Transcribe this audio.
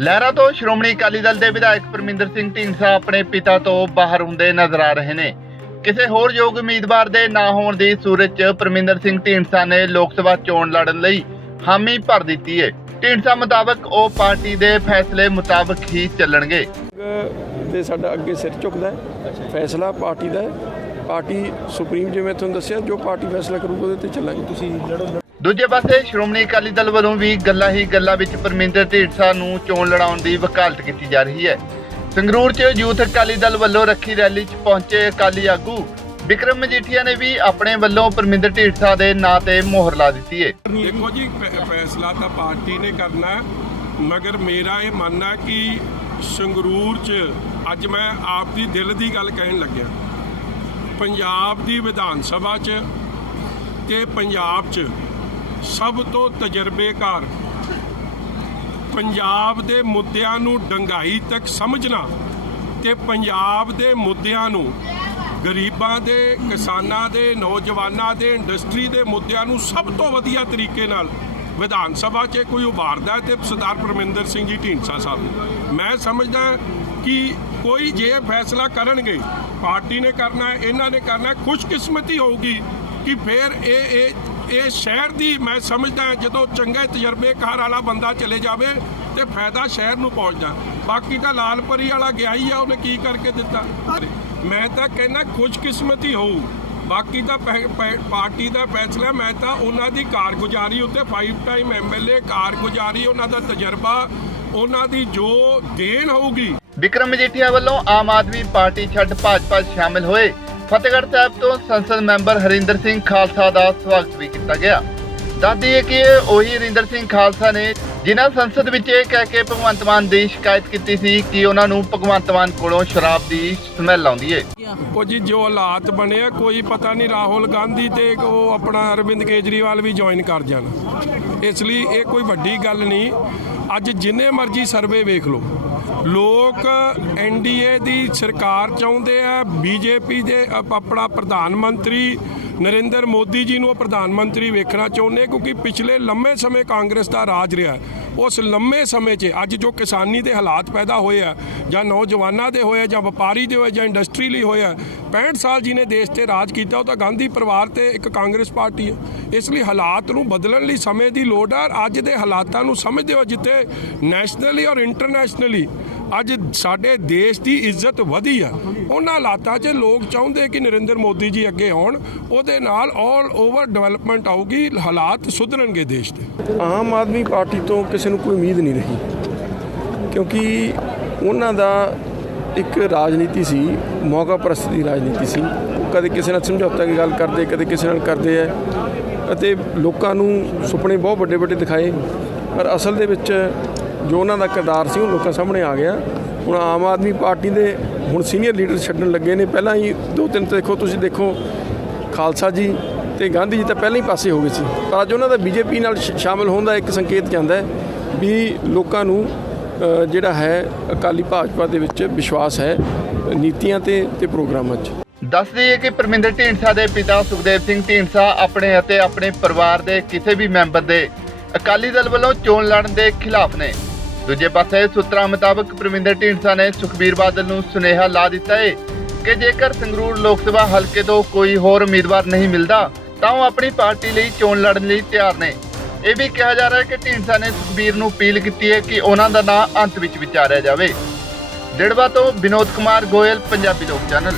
ਲਹਿਰਾ ਤੋਂ ਸ਼੍ਰੋਮਣੀ ਅਕਾਲੀ ਦਲ ਦੇ ਵਿਧਾਇਕ ਪਰਮਿੰਦਰ ਸਿੰਘ ਢੀਂਡਸਾ ਆਪਣੇ ਪਿਤਾ ਤੋਂ ਬਾਹਰ ਹੁੰਦੇ ਨਜ਼ਰ ਆ ਰਹੇ ਨੇ। ਕਿਸੇ ਹੋਰ ਯੋਗ ਉਮੀਦਵਾਰ ਦੇ ਨਾ ਹੋਣ ਦੀ ਸੂਰਤ 'ਚ ਪਰਮਿੰਦਰ ਸਿੰਘ ਢੀਂਡਸਾ ਨੇ ਲੋਕ ਸਭਾ ਚੋਣ ਲੜਨ ਲਈ ਹਾਮੀ ਭਰ ਦਿੱਤੀ ਹੈ ਢੀਂਡਸਾ ਮੁਤਾਬਕ ਉਹ ਪਾਰਟੀ ਦੇ ਫੈਸਲੇ ਮੁਤਾਬਕ ਹੀ ਚੱਲਣਗੇ। ਤੇ ਸਾਡਾ ਅੱਗੇ ਸਿਰ ਝੁਕਦਾ ਹੈ। ਫੈਸਲਾ ਪਾਰਟੀ ਦਾ ਹੈ। ਪਾਰਟੀ ਸੁਪਰੀਮ ਜਿਵੇਂ ਤੁਹਾਨੂੰ ਦੱਸਿਆ ਜੋ ਪਾਰਟੀ ਫੈਸਲਾ ਕਰੂਗਾ ਉਹਦੇ ਤੇ ਚੱਲਾਂਗੇ। ਤੁਸੀਂ ਦੂਜੇ ਪਾਸੇ ਸ਼੍ਰੋਮਣੀ ਅਕਾਲੀ ਦਲ ਵੱਲੋਂ ਵੀ ਗੱਲਾਂ ਹੀ ਗੱਲਾਂ ਵਿੱਚ ਪਰਮਿੰਦਰ ਢੀਂਡਸਾ ਨੂੰ ਚੋਣ ਲੜਾਉਣ ਦੀ ਵਕਾਲਤ ਕੀਤੀ ਜਾ ਰਹੀ ਹੈ। ਸੰਗਰੂਰ 'ਚ ਯੂਥ ਅਕਾਲੀ ਦਲ ਵੱਲੋਂ ਰੱਖੀ ਰੈਲੀ 'ਚ ਪਹੁੰਚੇ ਅਕਾਲੀ ਆਗੂ ਵਿਕਰਮ ਮਜੀਠੀਆ ਨੇ ਵੀ ਆਪਣੇ ਵੱਲੋਂ ਪਰਮਿੰਦਰ ਢੀਂਡਸਾ ਦੇ ਨਾਂ ਤੇ ਮੋਹਰ ਲਾ ਦਿੱਤੀ ਹੈ ਦੇਖੋ ਜੀ ਫੈਸਲਾ ਤਾਂ ਪਾਰਟੀ ਨੇ ਕਰਨਾ ਮਗਰ ਮੇਰਾ ਇਹ ਮੰਨਣਾ ਕਿ ਸੰਗਰੂਰ 'ਚ ਅੱਜ ਮੈਂ ਆਪ ਦੀ ਦਿਲ ਦੀ ਗੱਲ ਕਹਿਣ ਲੱਗਿਆ। ਪੰਜਾਬ ਦੀ ਵਿਧਾਨ ਸਭਾ 'ਚ ਤੇ ਪੰਜਾਬ 'ਚ ਸਭ ਤੋਂ ਤਜਰਬੇਕਾਰ। ਪੰਜਾਬ ਦੇ ਮੁੱਦਿਆਂ ਨੂੰ ਡੰਗਾਈ ਤੱਕ ਸਮਝਣਾ ਤੇ ਪੰਜਾਬ ਦੇ ਮੁੱਦਿਆਂ ਨੂੰ ਗਰੀਬਾਂ ਦੇ, ਕਿਸਾਨਾਂ ਦੇ, ਨੌਜਵਾਨਾਂ ਦੇ, ਇੰਡਸਟਰੀ ਦੇ ਮੁੱਦਿਆਂ ਨੂੰ ਸਭ ਤੋਂ ਵਧੀਆ ਤਰੀਕੇ ਨਾਲ ਵਿਧਾਨ ਸਭਾ 'ਚ ਕੋਈ ਉਭਾਰਦਾ ਹੈ ਤੇ ਸਰਦਾਰ ਪਰਮਿੰਦਰ ਸਿੰਘ ਜੀ ਢੀਂਡਸਾ ਸਾਹਿਬ। ਮੈਂ ਸਮਝਦਾ ਕਿ ਕੋਈ ਜੇ ਫੈਸਲਾ ਕਰਨਗੇ, ਪਾਰਟੀ ਨੇ ਕਰਨਾ ਹੈ, ਇਹਨਾਂ ਨੇ ਕਰਨਾ ਖੁਸ਼ਕਿਸਮਤੀ ਹੋਊਗੀ ਕਿ ਫਿਰ ਇਹ ਇਹ ਇਹ ਸ਼ਹਿਰ ਦੀ ਮੈਂ ਸਮਝਦਾ ਜਦੋਂ ਚੰਗੇ ਤਜਰਬੇਕਾਰ ਵਾਲਾ ਬੰਦਾ ਚਲੇ ਜਾਵੇ ਤੇ ਫਾਇਦਾ ਸ਼ਹਿਰ ਨੂੰ ਪਹੁੰਚਦਾ। ਬਾਕੀ ਤਾਂ ਲਾਲਪਰੀ ਵਾਲਾ ਗਿਆ ਹੀ ਆ, ਉਹਨੇ ਕੀ ਕਰਕੇ ਦਿੱਤਾ? ਮੈਂ ਤਾਂ ਕਹਿੰਦਾ ਖੁਸ਼ਕਿਸਮਤੀ ਹੋਊ। ਬਾਕੀ ਤਾਂ ਪਾਰਟੀ ਦਾ ਫੈਸਲਾ, ਮੈਂ ਤਾਂ ਉਹਨਾਂ ਦੀ ਕਾਰਗੁਜ਼ਾਰੀ ਉੱਤੇ 5 ਟਾਈਮ ਐਮਐਲਏ ਕਾਰਗੁਜ਼ਾਰੀ, ਉਹਨਾਂ ਦਾ ਤਜਰਬਾ, ਉਹਨਾਂ ਦੀ ਜੋ ਦੇਣ ਹੋਊਗੀ। ਵਿਕਰਮ ਮਜੀਠੀਆ ਵੱਲੋਂ ਆਮ ਆਦਮੀ ਪਾਰਟੀ ਛੱਡ ਭਾਜਪਾ ਸ਼ਾਮਿਲ ਹੋਏ। ਫਤਿਹਗੜ੍ਹ ਸਾਹਿਬ ਤੋਂ ਸੰਸਦ ਮੈਂਬਰ ਹਰਿੰਦਰ ਸਿੰਘ ਖਾਲਸਾ ਦਾ ਸਵਾਗਤ ਵੀ ਕੀਤਾ ਗਿਆ। ਦੱਸਦੀ ਹੈ ਕਿ ਇਹ ਉਹੀ ਹਰਿੰਦਰ ਸਿੰਘ ਖਾਲਸਾ ਨੇ ਜਿਨ੍ਹਾਂ ਸੰਸਦ ਵਿੱਚ ਇਹ ਕਹਿ ਕੇ ਭਗਵੰਤ ਮਾਨ ਦੀ ਸ਼ਿਕਾਇਤ ਕੀਤੀ ਸੀ ਕਿ ਉਹਨਾਂ ਨੂੰ ਭਗਵੰਤ ਮਾਨ ਕੋਲੋਂ ਸ਼ਰਾਬ ਦੀ ਸਮੈਲ ਆਉਂਦੀ ਹੈ। ਉਹ ਜੀ ਜੋ ਹਾਲਾਤ ਬਣੇ ਆ, ਕੋਈ ਪਤਾ ਨਹੀਂ ਰਾਹੁਲ ਗਾਂਧੀ ਤੇ ਉਹ ਆਪਣਾ ਅਰਵਿੰਦ ਕੇਜਰੀਵਾਲ ਵੀ ਜੁਆਇਨ ਕਰ ਜਾਣ। ਇਸ ਲਈ ਇਹ ਕੋਈ ਵੱਡੀ ਗੱਲ ਨਹੀਂ। ਅੱਜ ਜਿੰਨੇ ਮਰਜ਼ੀ ਸਰਵੇ ਵੇਖ ਲਓ। ਲੋਕ ਐਨਡੀਏ ਦੀ ਸਰਕਾਰ ਚਾਹੁੰਦੇ ਆ, ਬੀਜੇਪੀ ਦੇ ਆਪਣਾ ਪ੍ਰਧਾਨ ਮੰਤਰੀ ਨਰਿੰਦਰ ਮੋਦੀ ਜੀ ਨੂੰ ਉਹ ਪ੍ਰਧਾਨ ਮੰਤਰੀ ਵੇਖਣਾ ਚਾਹੁੰਦੇ, ਕਿਉਂਕਿ ਪਿਛਲੇ ਲੰਮੇ ਸਮੇਂ ਕਾਂਗਰਸ ਦਾ ਰਾਜ ਰਿਹਾ। ਉਸ ਲੰਮੇ ਸਮੇਂ 'ਚ ਅੱਜ ਜੋ ਕਿਸਾਨੀ ਦੇ ਹਾਲਾਤ ਪੈਦਾ ਹੋਏ ਆ, ਜਾਂ ਨੌਜਵਾਨਾਂ ਦੇ ਹੋਏ ਆ, ਜਾਂ ਵਪਾਰੀ ਦੇ ਹੋਏ, ਜਾਂ ਇੰਡਸਟਰੀ ਲਈ ਹੋਇਆ 65 ਸਾਲ ਜਿਹਨੇ ਦੇਸ਼ ਤੇ ਰਾਜ ਕੀਤਾ, ਉਹ ਤਾਂ ਗਾਂਧੀ ਪਰਿਵਾਰ ਤੇ ਇੱਕ ਕਾਂਗਰਸ ਪਾਰਟੀ ਹੈ ਇਸ ਲਈ ਹਾਲਾਤ ਨੂੰ ਬਦਲਣ ਲਈ ਸਮੇਂ ਦੀ ਲੋੜ ਹੈ ਔਰ ਅੱਜ ਦੇ ਹਾਲਾਤਾਂ ਨੂੰ ਸਮਝਦੇ ਹੋ ਜਿੱਥੇ ਨੈਸ਼ਨਲੀ ਔਰ ਇੰਟਰਨੈਸ਼ਨਲੀ ਅੱਜ ਸਾਡੇ ਦੇਸ਼ ਦੀ ਇੱਜ਼ਤ ਵਧੀ ਆ, ਉਹਨਾਂ ਹਾਲਾਤਾਂ 'ਚ ਲੋਕ ਚਾਹੁੰਦੇ ਕਿ ਨਰਿੰਦਰ ਮੋਦੀ ਜੀ ਅੱਗੇ ਆਉਣ, ਉਹਦੇ ਨਾਲ ਆਲ ਓਵਰ ਡਿਵੈਲਪਮੈਂਟ ਆਊਗੀ, ਹਾਲਾਤ ਸੁਧਰਨਗੇ ਦੇਸ਼ ਦੇ। ਆਮ ਆਦਮੀ ਪਾਰਟੀ ਤੋਂ ਕਿਸੇ ਨੂੰ ਕੋਈ ਉਮੀਦ ਨਹੀਂ ਰਹੀ। ਕਿਉਂਕਿ ਉਹਨਾਂ ਦਾ ਇੱਕ ਰਾਜਨੀਤੀ ਸੀ, ਮੌਕਾ ਪ੍ਰਸਤ ਦੀ ਰਾਜਨੀਤੀ ਸੀ। ਉਹ ਕਦੇ ਕਿਸੇ ਨਾਲ ਸਮਝੌਤਾ ਦੀ ਗੱਲ ਕਰਦੇ, ਕਦੇ ਕਿਸੇ ਨਾਲ ਕਰਦੇ ਆ ਅਤੇ ਲੋਕਾਂ ਨੂੰ ਸੁਪਨੇ ਬਹੁਤ ਵੱਡੇ ਵੱਡੇ ਦਿਖਾਏ। ਪਰ ਅਸਲ ਦੇ ਵਿੱਚ ਜੋ ਉਹਨਾਂ ਦਾ ਕਿਰਦਾਰ ਸੀ, ਉਹ ਲੋਕਾਂ ਸਾਹਮਣੇ ਆ ਗਿਆ। ਹੁਣ ਆਮ ਆਦਮੀ ਪਾਰਟੀ ਦੇ ਹੁਣ ਸੀਨੀਅਰ ਲੀਡਰ ਛੱਡਣ ਲੱਗੇ ਨੇ। ਪਹਿਲਾਂ ਹੀ ਦੋ ਤਿੰਨ ਤਾਂ ਦੇਖੋ, ਤੁਸੀਂ ਦੇਖੋ, ਖਾਲਸਾ ਜੀ ਤੇ ਗਾਂਧੀ ਜੀ ਤਾਂ ਪਹਿਲਾਂ ਹੀ ਪਾਸੇ ਹੋ ਗਏ ਸੀ। ਪਰ ਅੱਜ ਉਹਨਾਂ ਦਾ ਬੀਜੇਪੀ ਨਾਲ ਸ਼- ਸ਼ਾਮਲ ਹੋਣ ਦਾ ਇੱਕ ਸੰਕੇਤ ਜਾਂਦਾ ਹੈ ਵੀ ਲੋਕਾਂ ਨੂੰ ਜਿਹੜਾ ਹੈ ਅਕਾਲੀ ਭਾਜਪਾ ਦੇ ਵਿੱਚ ਵਿਸ਼ਵਾਸ ਹੈ ਨੀਤੀਆਂ ਤੇ ਤੇ ਪ੍ਰੋਗਰਾਮਾਂ 'ਚ। ਦੱਸਦੀ ਹੈ ਕਿ ਪਰਮਿੰਦਰ ਢੀਂਡਸਾ ਦੇ ਪਿਤਾ ਸੁਖਦੇਵ ਸਿੰਘ ਢੀਂਡਸਾ ਆਪਣੇ ਅਤੇ ਆਪਣੇ ਪਰਿਵਾਰ ਦੇ ਕਿਸੇ ਵੀ ਮੈਂਬਰ ਦੇ ਅਕਾਲੀ ਦਲ ਵੱਲੋਂ ਚੋਣ ਲੜਨ ਦੇ ਖਿਲਾਫ ਨੇ। ਦੂਜੇ ਪਾਸੇ ਸੂਤਰਾਂ ਮੁਤਾਬਕ ਪਰਮਿੰਦਰ ਢੀਂਡਸਾ ਨੇ ਸੁਖਬੀਰ ਬਾਦਲ ਨੂੰ ਸੁਨੇਹਾ ਲਾ ਦਿੱਤਾ ਹੈ ਕਿ ਜੇਕਰ ਸੰਗਰੂਰ ਲੋਕ ਸਭਾ ਹਲਕੇ ਤੋਂ ਕੋਈ ਹੋਰ ਉਮੀਦਵਾਰ ਨਹੀਂ ਮਿਲਦਾ, ਤਾਂ ਉਹ ਆਪਣੀ ਪਾਰਟੀ ਲਈ ਚੋਣ ਲੜਨ ਲਈ ਤਿਆਰ ਨੇ। ਇਹ ਵੀ ਕਿਹਾ ਜਾ ਰਿਹਾ ਹੈ ਕਿ ਢੀਂਡਸਾ ਨੇ ਸੁਖਬੀਰ ਨੂੰ ਅਪੀਲ ਕੀਤੀ ਹੈ ਕਿ ਉਹਨਾਂ ਦਾ ਨਾਂ ਅੰਤ ਵਿੱਚ ਵਿਚਾਰਿਆ ਜਾਵੇ। ਡਿੜਵਾ ਤੋਂ ਵਿਨੋਦ ਕੁਮਾਰ, ਗੋਇਲ, ਪੰਜਾਬੀ ਲੋਕ ਚੈਨਲ।